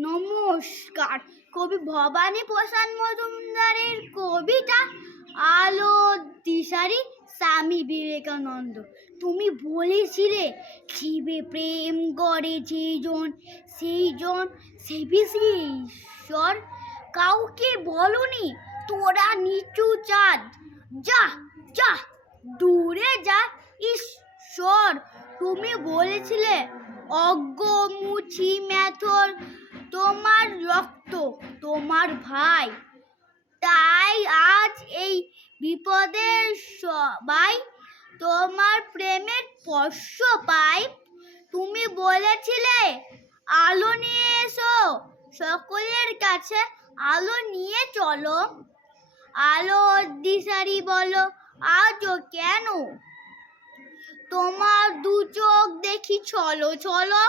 নমস্কার। কবি ভবানী প্রসাদ মজুমদারের কবিতা আলো দিশারি স্বামী বিবেকানন্দ। তুমি বলেছিলে শিবে প্রেম করে যেজন সেই জন সেবি শ্রী ঈশ্বর কাউকে বলনি, তোরা নিচু চাঁদ। যা যা, দূরে যা, ঈশ্বর। তুমি বলেছিলে অজ্ঞমুছি ম্যাথর তোমার রক্ত তোমার ভাই। তাই আজ এই বিপদের সবাই তোমার প্রেমের স্পর্শ পাই। তুমি বলেছিলে, আলো নিয়ে এসো, সকলের কাছে আলো নিয়ে চলো। আলো দিশারি বলো, আজও কেন? তোমার দু চোখ দেখি, চলো চলো।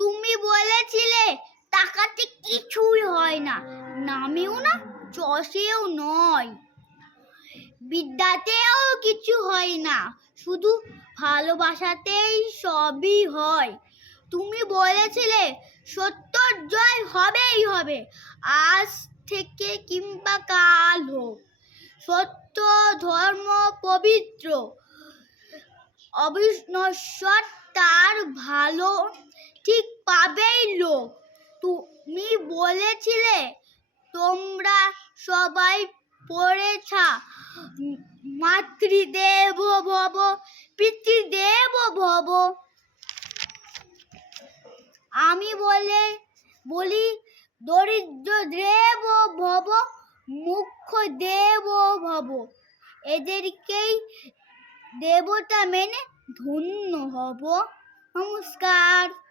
তুমি বলেছিলে টাকাতে কিছুই হয় না নামেও না চষেও নয়। বিদ্যাতেও কিছু হয় না, শুধু ভালোবাসাতেই সবই হয়। তুমি বলেছিলে, সত্যর জয় হবেই হবে, আজ থেকে কিংবা কাল হোক। সত্য, ধর্ম, পবিত্র, অবিনশ্বর, তার ভালো ঠিক পাবেই লোক। তুমি বলেছিলে সবাই পড়েছা। মাতৃদেব ভব, পিতৃদেব ভব। আমি বলে, বলি দরিদ্র দেব ভব মুখ্য দেব ভব। এদেরকেই দেবতা মেনে ধন্য হব। নমস্কার।